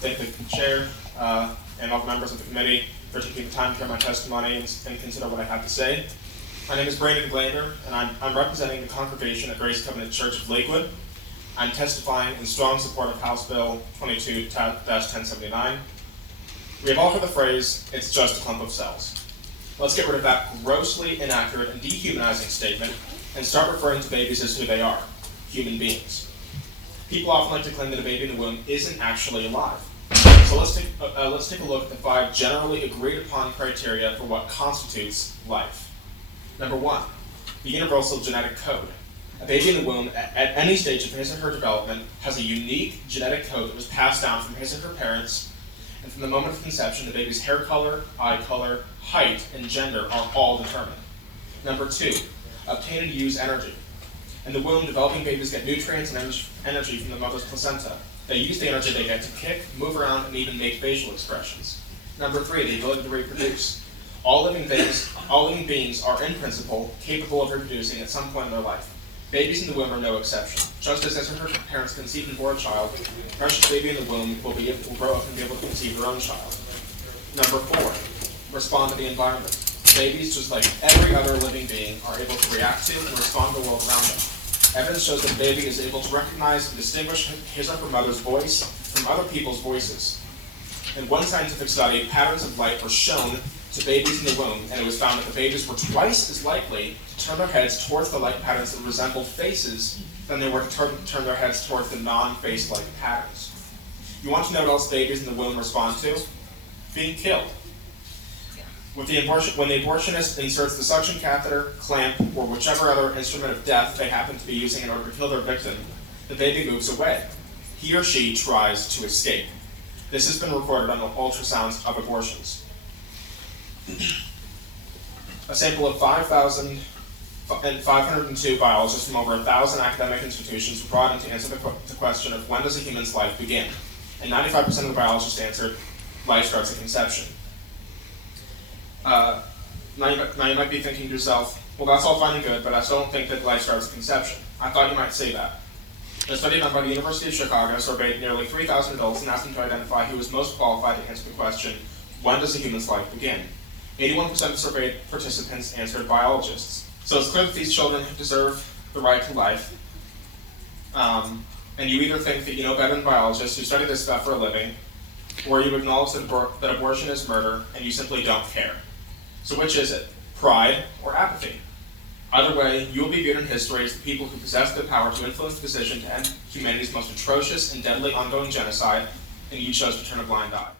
thank the chair and all the members of the committee for taking the time to hear my testimony and consider what I have to say. My name is Brandon Glander, and I'm representing the congregation at Grace Covenant Church of Lakewood. I'm testifying in strong support of House Bill 22-1079. We have all heard the phrase, "it's just a clump of cells." Let's get rid of that grossly inaccurate and dehumanizing statement and start referring to babies as who they are, human beings. People often like to claim that a baby in the womb isn't actually alive. So let's take a look at the 5 generally agreed upon criteria for what constitutes life. Number 1, the universal genetic code. A baby in the womb at any stage of his or her development has a unique genetic code that was passed down from his or her parents, and from the moment of conception, the baby's hair color, eye color, height, and gender are all determined. Number 2, obtain and use energy. In the womb, developing babies get nutrients and energy from the mother's placenta. They use the energy they get to kick, move around, and even make facial expressions. Number 3, the ability to reproduce. All living beings are, in principle, capable of reproducing at some point in their life. Babies in the womb are no exception. Just as her parents conceive and bore a child, the precious baby in the womb will grow up and be able to conceive their own child. Number 4, respond to the environment. Babies, just like every other living being, are able to react to and respond to the world around them. Evidence shows that a baby is able to recognize and distinguish his or her mother's voice from other people's voices. In one scientific study, patterns of light were shown to babies in the womb, and it was found that the babies were twice as likely to turn their heads towards the light patterns that resembled faces than they were to turn their heads towards the non-face-like patterns. You want to know what else babies in the womb respond to? Being killed. When the abortionist inserts the suction catheter, clamp, or whichever other instrument of death they happen to be using in order to kill their victim, the baby moves away. He or she tries to escape. This has been recorded on the ultrasounds of abortions. A sample of 5,502 biologists from over 1,000 academic institutions were brought in to answer the question of when does a human's life begin? And 95% of the biologists answered, life starts at conception. Now you might be thinking to yourself, well, that's all fine and good, but I still don't think that life starts at conception. I thought you might say that. A study done by the University of Chicago surveyed nearly 3,000 adults and asked them to identify who was most qualified to answer the question, when does a human's life begin? 81% of surveyed participants answered biologists. So it's clear that these children deserve the right to life. And you either think that you know better than biologists who study this stuff for a living, or you acknowledge that abortion is murder and you simply don't care. So which is it? Pride or apathy? Either way, you will be viewed in history as the people who possess the power to influence the decision to end humanity's most atrocious and deadly ongoing genocide, and you chose to turn a blind eye.